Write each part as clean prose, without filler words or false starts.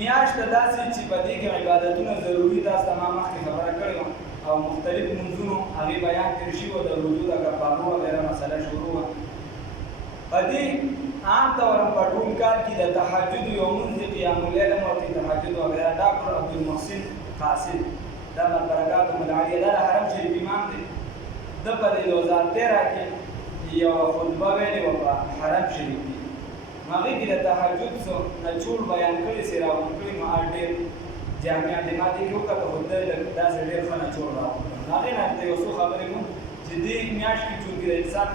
میاشت داسې چې په دې کې عبادتونه ضروري تاسو ته ما مخکې خبره کړې وه او مختلف منځونو هغې بیان تېر شوي وو د روژو د کفارو وغیره مسله شروع وه په دې عام طور په ټول کال کې د تهجد یو مونځ د قیام اللیل هم ورته تهجد وغیره ډاکټر عبدالمحسن قاصد دا برکات مدعالیه دا د حرم شریف امام دی ده په دې 2013 کې یوه خطبه ویلې وه په حرم شریف کې هغې کې د تهجد څو نچوړ بیان کړي سي راغونډ کړي نو ډېر جامع د ما دې کې وکړه خو ده داسې ډېر ښه نچوړ راغونډ کړ هغې نه ته یو څو خبرې مو چې دې میاشت کې چونکې د انسان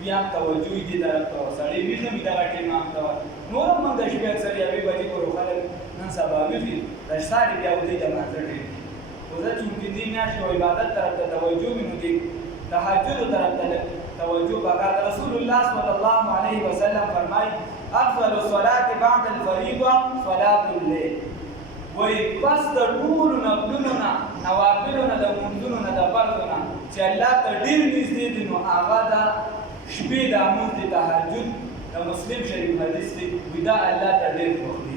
بیا توجه یې دې طرف ته وه سړی ویښ هم دغه ټیم هم ته وه نور هم موږ د شپې اکثر یوې بجې پورې خلک نن سبا ویښ دي د ساري بیا ودې د لمانځه ټیم خو زه چونکې دې میاشت یو عبادت طرف ته توجه مې نو دې تهجدو طرف ته توجه پکار رسول الله صلی الله علیه وسلم فرمایي افضل الصلاة بعد الفریضة صلاة الليل وایي پس د ټولو نفلونو نه نوافلو نه د لمونځونو نه د فرضو نه چې الله ته ډېر نږدې دي نو هغه د شپې د لمونځ د تهجد د مسلم شریف حدیث دی وایي دا الله ته ډېر خوښ دي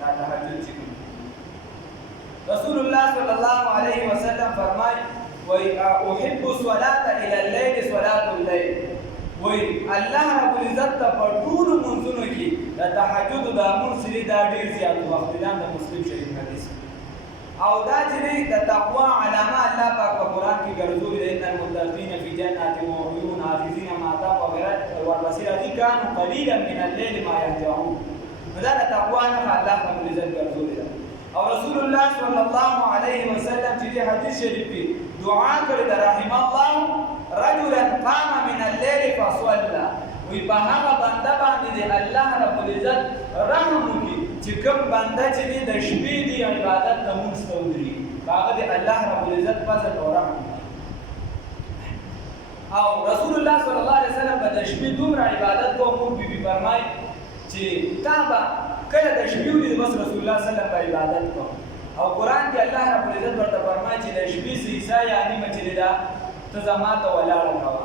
دا تهجد چې کوم رسول الله صلی الله علیه وسلم فرمایي احب الصلاة الى الليل صلاة الليل وای الله رب العزت ته په ټولو منځونو کې د تهجد د لمونځ لري دا ډېر زیات وخت دی د مسلم شریف حدیث او دا چې د تقوا علامه الله پاک په قرآن کې ګرځولي دی ان المتقین فی جنات وعیون آخذین ما آتاهم وغیره ورپسې راځي کانوا قلیلا من الليل ما یهجعون نو دا د تقوا نښه الله رب العزت ګرځولي ده او رسول الله صلی الله علیه وسلم چې د حدیث شریف کې دعا کړې ده رحم الله رجلا قام من الليل فصلى وی په هغه بنده باندې د الله رب العزت رحم وکړي چې کوم بنده چې د شپې دی عبادت ته مونځ ته ودرېږي هغه د الله رب العزت فضل او رحم او رسول الله صلی الله علیه وسلم به د شپې دومره عبادت کوو مور بیبي فرمایي چې تا به کله د شپې ولید بس رسول الله صلی الله علیه وسلم به عبادت کوو او قرآن کې الله رب العزت ورته فرمایي چې د شپې څه حصه یا نیمه چې ده ته زما ته ولاړه کوه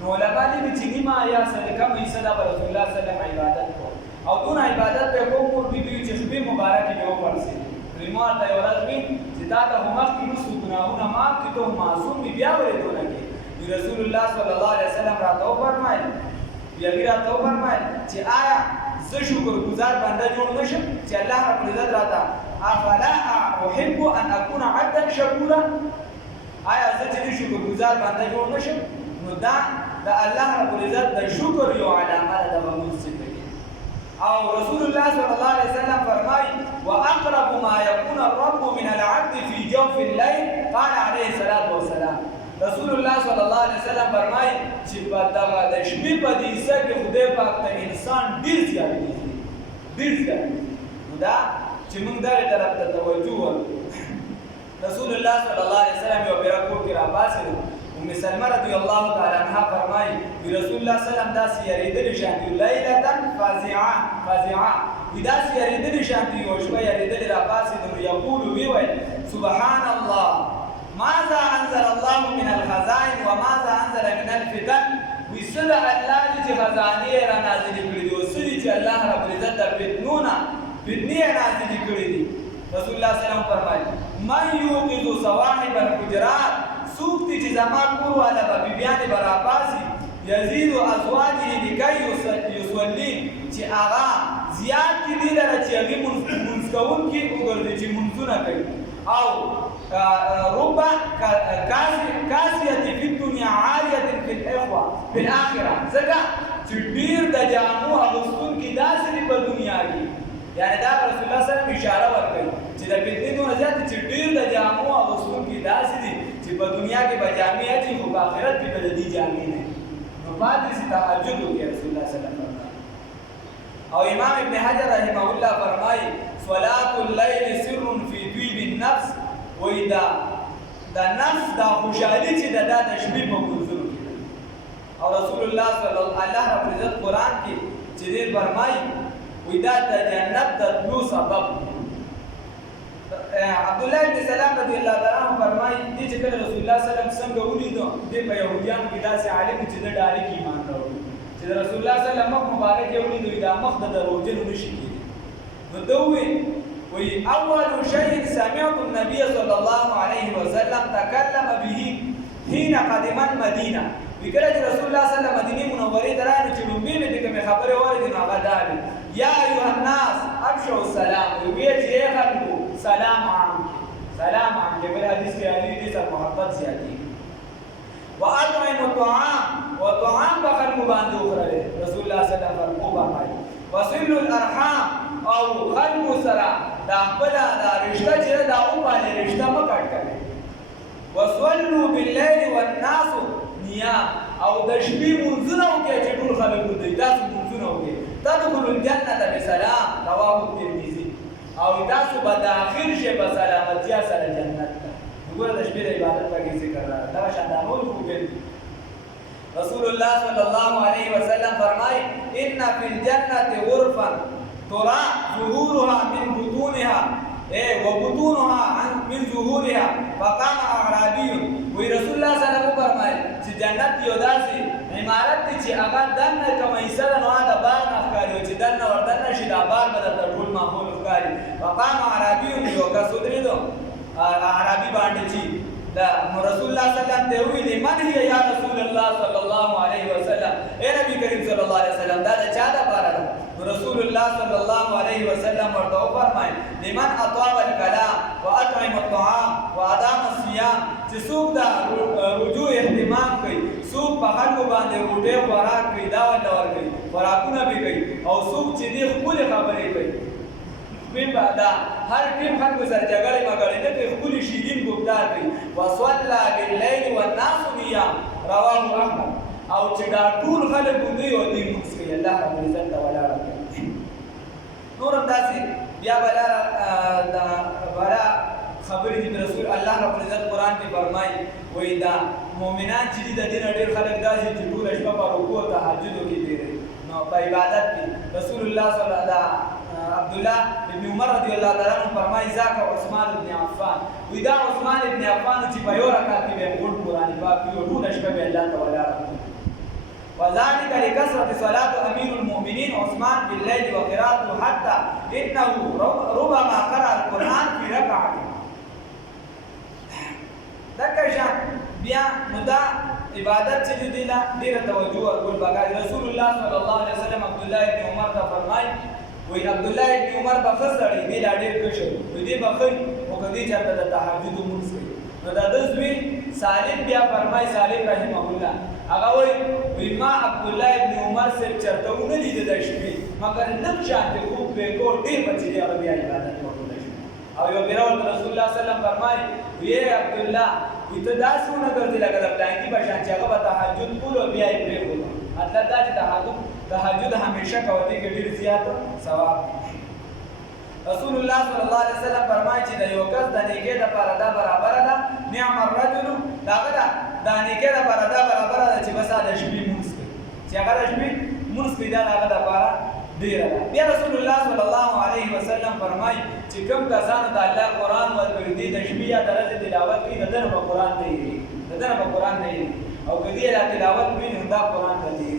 نو علما دي چې نیمه یا څه کم حصه ده به رسول الله صلی الله علیه وسلم عبادت کوو او دون عبادت به کوم مور بیبي چې شپې مبارکې به وپړسي ریمار ته یو ورځ وي چې تا ته خو مخکې وروستو ګناهونه معاف کړي ته معصوم وي بیا ولې دونه کې رسول الله صلی الله علیه وسلم راته وفرمایل هغې راته وفرمایل چې آیا زه شکرګزار بنده جوړ نه شم چې الله رب العزت راته افلا احب ان اكون عبدا شکورا آیا زه چې شکرګزار بنده جوړ نه شم نو دا د الله رب العزت د شکر یو علامه ده د لمونځ څخه او رسول الله صلی الله علیه وسلم فرمایي واقرب ما يكون الرب من العبد في جوف الليل قال عليه الصلاه والسلام رسول الله صلی الله علیه وسلم فرمایي چې په دغه د شپې په دې حصه کې خدای پاک ته انسان ډېر زیات نږدې ډېر زیات نو دا چې موږ دغې طرف ته توجه وکړو رسول الله صلی الله علیه وسلم یو بیره کور کې راپاڅېدو ام سلمه رضی الله تعالی عنها فرمایي رسول الله صلی الله علیه وسلم داسې یارېدلې شانتي لیلة فزعه داسې یارېدلې شانتي یوه شپه یارېدلې راپاڅېدو نو یقول ویل سبحان الله ماذا انزل الله من الخزائن وماذا انزل من الفتن ویسه د الله دي چې خزانې یې را نازلې کړي دي او څه دي چې الله رب العزت د فتنو نه فتنې یې نازلې کړي دي رسول الله صلی الله علیه وسلم فرمایي من یوقظ صواحب الحجرات څوک دي چې زما کور والا به بیبیانې به راپاڅي یزید ازواجه لکی یصلین چې هغه زیات کې دې لره چې هغې مونځ کوونکي وګرځي چې مونځونه کوي او رب کاسیة فی الدنیا عالیة فی الاخوه فی الاخره ځکه چې ډېر د جامو اغوستونکي داسې دي په دنیا کې یعنې دا رسول الله صلی الله علیه وسلم اشاره ورکوي چې د فتنې دونه زیات چې ډېر د جامو اغوستونکي داسې دي چې په دنیا کې به جامې اچي خو په آخرت کې به د دې جامې نه نو پاتې سي تهجد وکړي رسول الله صلی الله علیه وسلم او امام ابن حجر رحمه الله فرمایي صلاة الليل سر فی طیب النفس وایي دا نفس دا خوشحالي چې دا د شپې په منځونو کې ده او رسول الله صلی الله رب العزت قرآن کې چې دې فرمایي وایي دا د جنت د تلو سبب عبدالله بن سلام رضی الله تعالی عنه فرمایي دې چې کله رسول الله صلی الله علیه وسلم څنګه ولیدو دې په یهودیانو کې داسې عالم چې د ډالۍ کې ایمان راوړي چې رسول الله صلی الله علیه وسلم مخ مبارک یې ولیدو دا مخ د دروغجنو نشي کېدی نو ده وویل وی اول شيء سمعت النبي صلى الله عليه وسلم تكلم به حين قدم المدينه وکړه چې رسول الله صلی الله علیه وسلم مدینه منوره ته راغی چې لومبي مې کومه خبره اوریدل نو هغه دا دی یا ایها الناس ابشروا السلام وی چې خلکو سلام عام سلام عام کې بل حدیث کې علی دې سره محبت زیاتی واطعموا الطعام وطعام بخل باندې وخره رسول الله صلی الله علیه وسلم فرمایي وصلوا الارحام او خلق سره دا خپل دا رشتہ چې دا او باندې رشتہ مکړ کړي وصلوا بالليل والناس نيام او د شپې منځونه وکړي چې ټول خلک دوی تاسو منځونه وکړي تدخلوا الجنه بسلام رواه الترمذي او تاسو به داخل شئ په سلامتی سره جنت ته وګوره د شپې د عبادت په کې ذکر راځي دا شاندار خوبه رسول الله صلی الله علیه وسلم فرمای ان فی الجنه غرفا ترى ظهورها من بطونها وبطونها من ظهورها فقام اعرابي وی رسول الله صلی الله علیه وسلم فرمای چې جنت یو داسې عمارت دی چې هغه دنه کومه سره نو دا بار نه ښکاري چې دنه وردنه شي دا بار به د ټول ماحول ښکاري فقام اعرابي یو کا سودریدو اعرابي باندې چې دا رسول الله صلی الله علیه وسلم ته ویلي من هي یا رسول الله صلی الله علیه وسلم اے نبی کریم صلی الله علیه وسلم دا چا دا پاره رسول الله صلی الله علیه وسلم ورته فرمایي لمن اطاب الكلام واطعم الطعام وادام الصيام چې څوک دا رجوع اهتمام کوي څوک په خلکو باندې روټه خوراک کوي دا ور کوي خوراکونه به کوي او څوک چې دې خپل خبرې کوي وی بعدا هر ټیم خلکو سره جګړه مګړې نه کوي خپل شیرین ګفتار کوي وصلى بالليل والناس نيام رواه احمد او چې دا ټول خلک دوی او دې مسکی الله رب العزت ولا نور انداسي بیا بلا خبرې دې رسول الله رب العزت قران کې فرمایي وې دا مؤمنان چې د دین ډېر خلک داسي چې ټول شپه په رکوع او تهجد کې دي نو په عبادت کې رسول الله صلی الله علیه عبد الله ابن عمر رضی الله تعالی عنہ فرمایي ذاک عثمان ابن عفان ودا عثمان ابن عفان چې په یو رکعت کې به ګډ قران پاک یو ټول شپه به الله تعالی وذلك لكثرة صلاة أمير المؤمنين عثمان بالليل وقراءته حتى إنه ربما قرأ القرآن في ركعة. دکشان بیا مدا عبادت چې دی لا ډیره توجه ورکول پکار رسول الله صلی الله علیه وسلم عبد الله ابن عمر ته فرمای وی عبد الله ابن عمر په فسړی دی لا ډیر کښو وی دی بخښ او کدی چې د تهجد مونږ نو دا د زوی سالم بیا فرمای سالم رحمه الله هغه وی ما عبد الله ابن عمر سره چرته ونلید د شپې مگر نب شانته خو به کو ډیر بچی هغه بیا عبادت وکړي او یو بیرول رسول الله صلی الله علیه وسلم فرمای وی عبد الله ته داسونه ګرځي لکه د پلانکی بشان چې هغه تهجد کول او بیا یې پرې کول مطلب دا چې تهجد همیشه کوي کې ډیر زیات ثواب رسول الله صلی الله علیه وسلم فرمایي چې د یو کس د نیکۍ لپاره دا برابر ده نعم الرجل دا نیکۍ لپاره دا برابر ده چې بس د شپې مونږ کوي چې هغه د شپې مونږ کوي دا هغه لپاره ډیر ده بیا رسول الله صلی الله علیه وسلم فرمایي چې کوم کسان د الله قرآن ورکړي دي د شپې یا درجه تلاوت کوي د دغه قرآن نه یې او کدی لا تلاوت کوي نو دا قرآن ته دی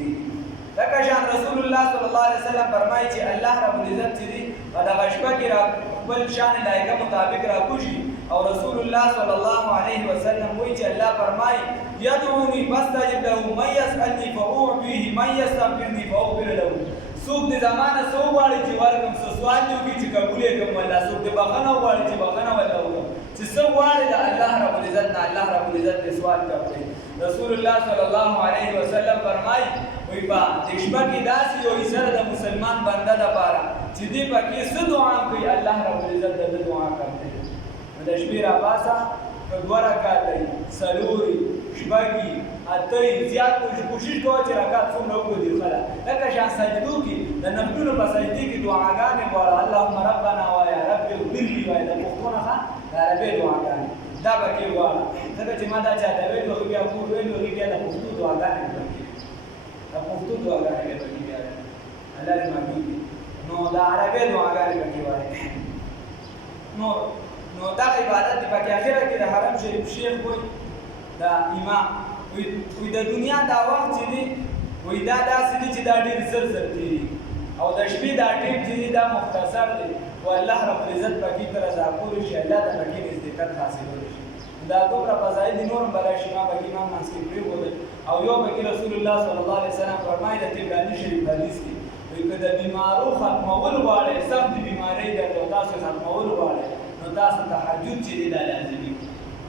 دغه شان رسول الله صلی الله علیه وسلم فرمایي چې الله رب العزت چې دی دا غشبه کې را خپل شان لایقه مطابق را کوشي او رسول الله صلی الله علیه وسلم وایي چې الله فرمایي يدعوني فاستجب له من يسألني فأعطيه من يستغفرني فأغفر له څوک د زمانه سو غواړي چې ورکم سوال دی چې قبول یې کوم الله څوک د بخنه غواړي چې بخنه ولا وکړي چې سو غواړي د الله رب العزت نه الله رب العزت دې سوال کوي رسول الله صلی الله علیه وسلم فرمایي وی با دشمه کې داسې یو سره د مسلمان بنده د پاره چې دې پکې څه دعا کوي الله رب العزت دې دعا کوي د شپې را پاسه دوه رکعاتې سلوري شپږي اته زیات کوشش کوه چې رکعات څومره وګوري خلا لکه شان سجدو کې د نفلونو په سجدي کې دعاګانې وره اللهم ربنا و یا رب اغفر لي وای د پښتون ښه د عربي دعاګانې دا پکې وره ځکه چې ما دا چا دا ویلو بیا پور ویلو بیا د پښتو دعاګانې د پښتو دعاګانې پکې بیا الله دې مګي نو د عربي دعاګانې پکې وره نو دا عبادت په کې اخره کې د حرم شریف شیخ وای دا امام وی د دنیا دا وخت چې دی وی دا داسې دی چې دا ډېر زر تېرېږي او د شپې دا ټیم چې دا مختصر دی او الله رب العزت پکې تر رضا کول شي الله د پکې نزدېکت حاصلول شي دا دومره فضایل دي نور بلای شي ما پکې امام منځ کې پرېښودل او یو پکې رسول الله صلی الله علیه وسلم فرمایي د طبراني شریف حدیث کې وایي که د بیمارو ختمول غواړئ سخت بیمارۍ درته تاسو ختمول غواړئ نو تاسو تهجد چې دی دا لازمي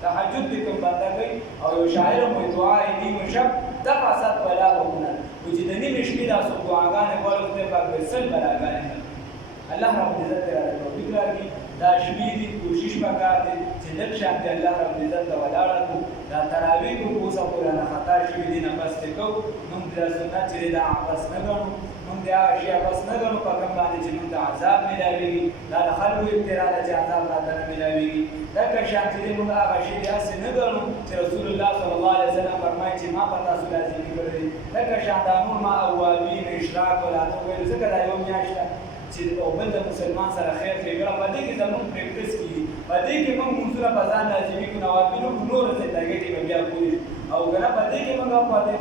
تهجد دې کوم بنده کوي او یو شاعر مو دعای نیم شب دغه سات بلا وکړه چې د نیمې شپې دا څو دعاګانې غواړي خدای پاک به سل بلاګانې الله رب العزت را توفیق راکړي دا شپې دي کوشش وکړه چې لږ شان دې الله رب العزت ته ولاړ کړو دا تراویح کو اوسه پورې نه خطا شوي دي نه بس کو موږ د سنت چې دا بس نه ګڼو موږ د هغه شی بس نه ګڼو په کوم باندې چې موږ ته عذاب ملاويږي دا د خلکو ابتلا ده چې عذاب راته نه ملاويږي دا که شان چې موږ هغه شی داسې نه ګڼو چې رسول الله صلی الله علیه وسلم فرمایي چې ما په تاسو لازم کړی دا که شان دا نور ما اوابین اشراق ولا ته ویل ځکه دا یو میاشت چې او بل د مسلمان سره خیر ښېګړه په دې کې زموږ پریکټس کېږي په دې کې موږ منځونه په ځان لازمي کړو نوافلو نور زندګۍ کې بیا کولی او که نه په دې کې موږ په دې